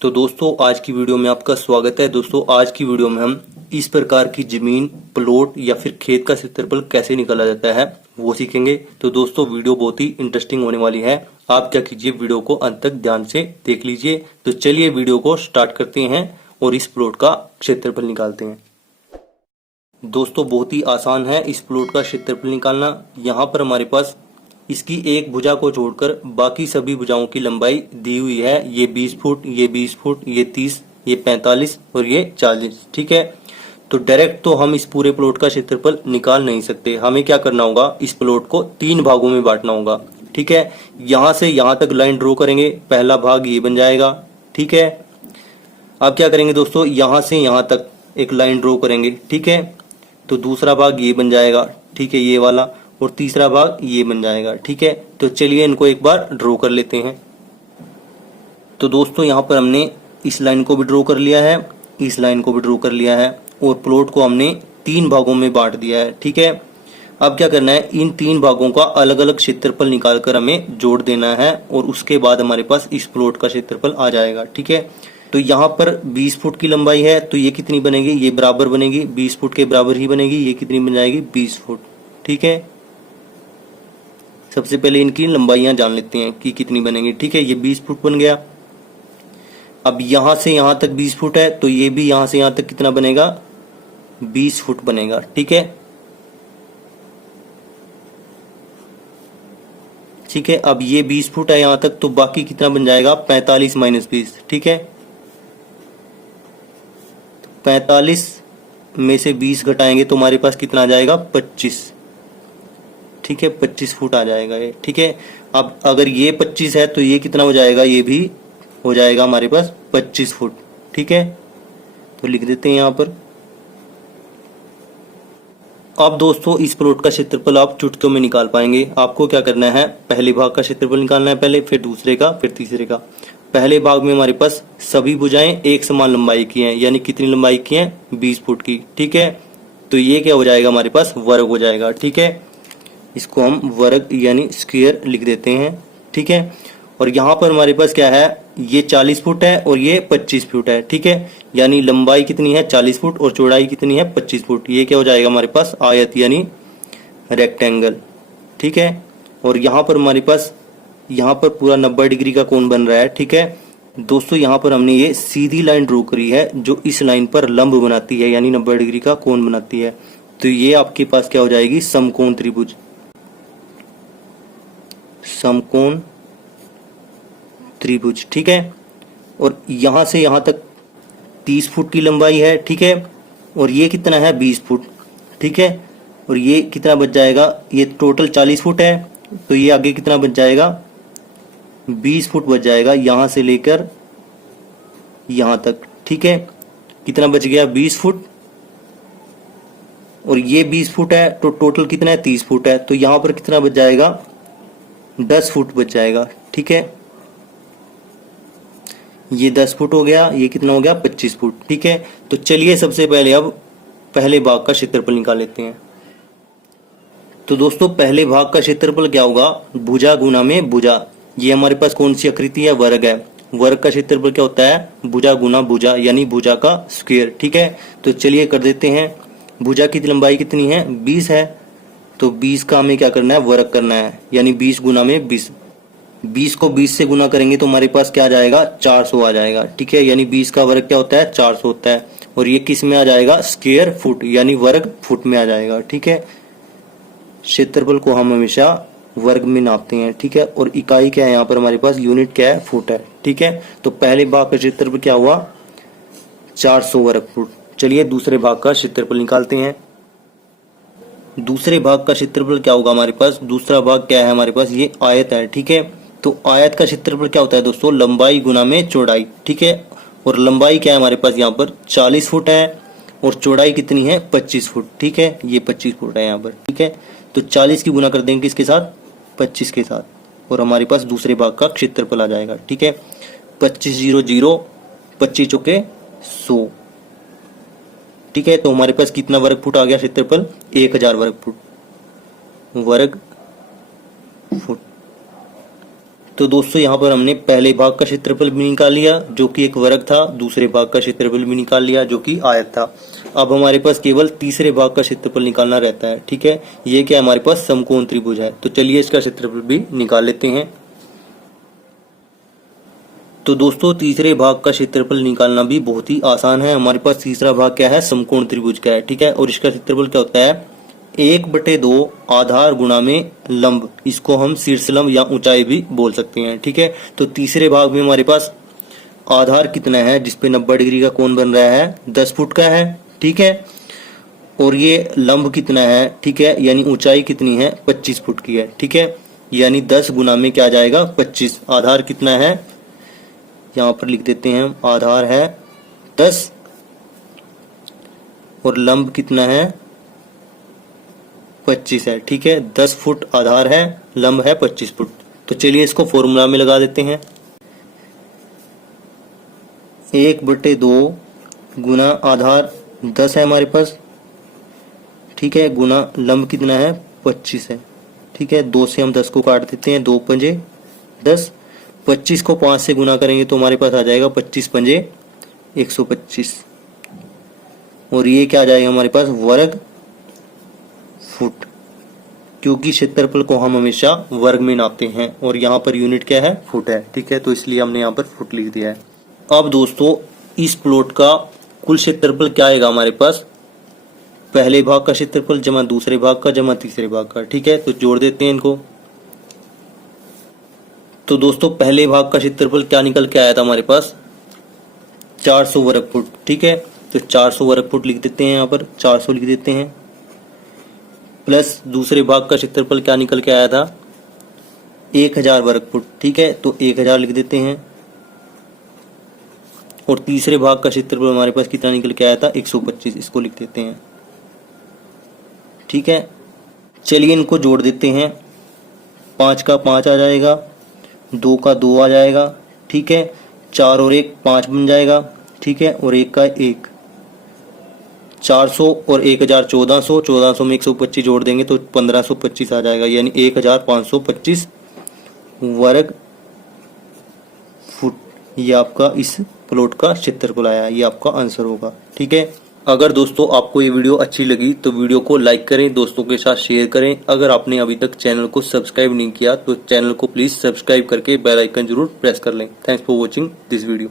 तो दोस्तों आज की वीडियो में आपका स्वागत है। दोस्तों आज की वीडियो में हम इस प्रकार की जमीन, प्लॉट या फिर खेत का क्षेत्रफल कैसे निकाला जाता है वो सीखेंगे। तो दोस्तों वीडियो बहुत ही इंटरेस्टिंग होने वाली है। आप क्या कीजिए, वीडियो को अंत तक ध्यान से देख लीजिए। तो चलिए वीडियो को स्टार्ट करते हैं और इस प्लॉट का क्षेत्रफल निकालते हैं। दोस्तों बहुत ही आसान है इस प्लॉट का क्षेत्रफल निकालना। यहाँ पर हमारे पास इसकी एक भुजा को छोड़कर बाकी सभी भुजाओं की लंबाई दी हुई है। ये 20 फुट, ये 20 फुट, ये 30, ये 45 और ये 40। ठीक है, तो डायरेक्ट तो हम इस पूरे प्लॉट का क्षेत्रफल निकाल नहीं सकते। हमें क्या करना होगा, इस प्लॉट को 3 भागों में बांटना होगा। ठीक है, यहाँ से यहाँ तक लाइन ड्रॉ करेंगे। पहला भाग ये बन जाएगा। ठीक है, अब क्या करेंगे दोस्तों, यहाँ से यहाँ तक एक लाइन ड्रॉ करेंगे। ठीक है, तो दूसरा भाग ये बन जाएगा। ठीक है, ये वाला, और तीसरा भाग ये बन जाएगा। ठीक है, तो चलिए इनको एक बार ड्रॉ कर लेते हैं। तो दोस्तों यहाँ पर हमने इस लाइन को भी ड्रॉ कर लिया है, इस लाइन को भी ड्रॉ कर लिया है और प्लॉट को हमने 3 भागों में बांट दिया है। ठीक है, अब क्या करना है, इन 3 भागों का अलग अलग क्षेत्रफल निकालकर हमें जोड़ देना है और उसके बाद हमारे पास इस प्लॉट का क्षेत्रफल आ जाएगा। ठीक है, तो यहाँ पर 20 फुट की लंबाई है, तो ये कितनी बनेगी, ये बराबर बनेगी 20 फुट के बराबर ही बनेगी। ये कितनी बन जाएगी, 20 फुट। ठीक है, सबसे पहले इनकी लंबाइयां जान लेते हैं कि कितनी बनेगी। ठीक है, ये 20 फुट बन गया। अब यहां से यहां तक 20 फुट है, तो ये भी यहां से यहां तक कितना बनेगा, 20 फुट बनेगा। ठीक है, ठीक है, अब ये 20 फुट है यहां तक, तो बाकी कितना बन जाएगा, 45 माइनस 20। ठीक है, 45 में से 20 घटाएंगे तो हमारे पास कितना आ जाएगा, 25। ठीक है, 25 फुट आ जाएगा ये। ठीक है, अब अगर ये 25 है तो ये कितना हो जाएगा, ये भी हो जाएगा हमारे पास 25 फुट। ठीक है, तो लिख देते हैं यहाँ पर। अब दोस्तों इस प्लॉट का क्षेत्रफल आप चुटकियों में निकाल पाएंगे। आपको क्या करना है, पहले भाग का क्षेत्रफल निकालना है पहले, फिर दूसरे का, फिर तीसरे का। पहले भाग में हमारे पास सभी भुजाएं एक समान लंबाई की हैं, यानी कितनी लंबाई की हैं, 20 फुट की। ठीक है, तो ये क्या हो जाएगा, हमारे पास वर्ग हो जाएगा। ठीक है, इसको हम वर्ग यानी स्क्वायर लिख देते हैं। ठीक है, और यहाँ पर हमारे पास क्या है, ये 40 फुट है और ये 25 फुट है। ठीक है, यानी लंबाई कितनी है, 40 फुट और चौड़ाई कितनी है, 25 फुट। ये क्या हो जाएगा हमारे पास, आयत यानी रेक्टेंगल। ठीक है, और यहाँ पर हमारे पास यहाँ पर पूरा 90 डिग्री का कोण बन रहा है। ठीक है दोस्तों, यहाँ पर हमने ये सीधी लाइन ड्रॉ करी है जो इस लाइन पर लंब बनाती है, यानी 90 डिग्री का कोण बनाती है। तो ये आपके पास क्या हो जाएगी, समकोण त्रिभुज, समकोण त्रिभुज। ठीक है, और यहां से यहां तक 30 फुट की लंबाई है। ठीक है, और ये कितना है, 20 फुट। ठीक है, और ये कितना बच जाएगा, ये टोटल 40 फुट है, तो ये आगे कितना बच जाएगा, 20 फुट बच जाएगा यहां से लेकर यहां तक। ठीक है, कितना बच गया, 20 फुट, और ये 20 फुट है, तो टोटल कितना है, 30 फुट है, तो यहां पर कितना बच जाएगा, 10 फुट बच जाएगा। ठीक है, ये 10 फुट हो गया, ये कितना हो गया, 25 फुट। ठीक है, तो चलिए सबसे पहले अब पहले भाग का क्षेत्रफल निकाल लेते हैं। तो दोस्तों पहले भाग का क्षेत्रफल क्या होगा, भुजा गुना में भुजा। ये हमारे पास कौन सी आकृति है, वर्ग है। वर्ग का क्षेत्रफल क्या होता है, भुजा गुना भुजा, यानी भुजा का स्क्वायर। ठीक है, तो चलिए कर देते हैं। भुजा की लंबाई कितनी है, 20 है, तो 20 का हमें क्या करना है, वर्ग करना है, यानी 20 गुना में 20। 20 को 20 से गुना करेंगे तो हमारे पास क्या आ जाएगा, 400 आ जाएगा। ठीक है, यानी 20 का वर्ग क्या होता है, 400 होता है, और ये किस में आ जाएगा, स्क्वायर फुट, यानी वर्ग फुट में आ जाएगा। ठीक है, क्षेत्रफल को हम हमेशा वर्ग में नापते हैं। ठीक है, और इकाई क्या है, यहाँ पर हमारे पास यूनिट क्या है, फुट है। ठीक है, तो पहले भाग का क्षेत्रफल क्या हुआ, 400 वर्ग फुट। चलिए दूसरे भाग का क्षेत्रफल निकालते हैं। दूसरे भाग का क्षेत्रफल क्या होगा हमारे पास, दूसरा भाग क्या है हमारे पास, ये आयत है। ठीक है, तो आयत का क्षेत्रफल क्या होता है दोस्तों, लंबाई गुना में चौड़ाई। ठीक है, और लंबाई क्या है हमारे पास यहाँ पर 40 फुट है और चौड़ाई कितनी है, 25 फुट। ठीक है, ये 25 फुट है यहाँ पर। ठीक है, तो 40 की गुना कर देंगे किसके साथ, 25 के साथ, और हमारे पास दूसरे भाग का क्षेत्रफल आ जाएगा। ठीक है, 25 0 0, 25 चौके 100। ठीक है, तो हमारे पास कितना वर्ग फुट आ गया क्षेत्रफल, 1000 वर्ग फुट, वर्ग फुट। तो दोस्तों यहाँ पर हमने पहले भाग का क्षेत्रफल भी निकाल लिया जो कि एक वर्ग था, दूसरे भाग का क्षेत्रफल भी निकाल लिया जो कि आयत था। अब हमारे पास केवल तीसरे भाग का क्षेत्रफल निकालना रहता है। ठीक है, ये क्या हमारे पास समकोण त्रिभुज है, तो चलिए इसका क्षेत्रफल भी निकाल लेते हैं। तो दोस्तों तीसरे भाग का क्षेत्रफल निकालना भी बहुत ही आसान है। हमारे पास तीसरा भाग क्या है, समकोण त्रिभुज का है। ठीक है, और इसका क्षेत्रफल क्या होता है, 1/2 आधार गुणा में लंब, इसको हम शीर्ष लंब या ऊंचाई भी बोल सकते हैं। ठीक है, तो तीसरे भाग में हमारे पास आधार कितना है जिसपे 90 डिग्री का कोण बन रहा है, 10 फुट का है। ठीक है, और ये लंब कितना है, ठीक है, यानी ऊंचाई कितनी है, 25 फुट की है। ठीक है, यानी 10 गुना में क्या आ जाएगा, 25। आधार कितना है, यहाँ पर लिख देते हैं, आधार है 10 और लंब कितना है, 25 है। ठीक है, 10 फुट आधार है, लंब है 25 फुट। तो चलिए इसको फॉर्मूला में लगा देते हैं। 1/2 गुना आधार 10 है हमारे पास, ठीक है, गुना लंब कितना है, 25 है। ठीक है, 2 से हम 10 को काट देते हैं, 2 पंजे 10, 25 को 5 से गुना करेंगे तो हमारे पास आ जाएगा 25 पंजे 125, और ये क्या आ जाएगा हमारे पास, वर्ग फुट, क्योंकि क्षेत्रफल को हम हमेशा वर्ग में नापते हैं और यहाँ पर यूनिट क्या है, फुट है। ठीक है, तो इसलिए हमने यहाँ पर फुट लिख दिया है। अब दोस्तों इस प्लॉट का कुल क्षेत्रफल क्या आएगा हमारे पास, पहले भाग का क्षेत्रफल जमा दूसरे भाग का जमा तीसरे भाग का। ठीक है, तो जोड़ देते हैं इनको। तो दोस्तों पहले भाग का क्षेत्रफल क्या निकल के आया था हमारे पास, 400 वर्ग फुट। ठीक है, तो 400 वर्ग फुट लिख देते हैं, यहाँ पर 400 लिख देते हैं, प्लस दूसरे भाग का क्षेत्रफल क्या निकल के आया था, 1000 वर्ग फुट। ठीक है, तो 1000 लिख देते हैं, और तीसरे भाग का क्षेत्रफल हमारे पास कितना निकल के आया था, 125, इसको लिख देते हैं। ठीक है, चलिए इनको जोड़ देते हैं, 5 का 5 आ जाएगा, 2 का 2 आ जाएगा। ठीक है, 4 और 1 5 बन जाएगा। ठीक है, और 1 का 1, 400 और 1000 1400, 1400 में 125 जोड़ देंगे तो 1525 आ जाएगा, यानी 1525 वर्ग फुट। ये आपका इस प्लॉट का क्षेत्रफल आया, ये आपका आंसर होगा। ठीक है, अगर दोस्तों आपको ये वीडियो अच्छी लगी तो वीडियो को लाइक करें, दोस्तों के साथ शेयर करें। अगर आपने अभी तक चैनल को सब्सक्राइब नहीं किया तो चैनल को प्लीज सब्सक्राइब करके बेल आइकन जरूर प्रेस कर लें। Thanks for watching this video.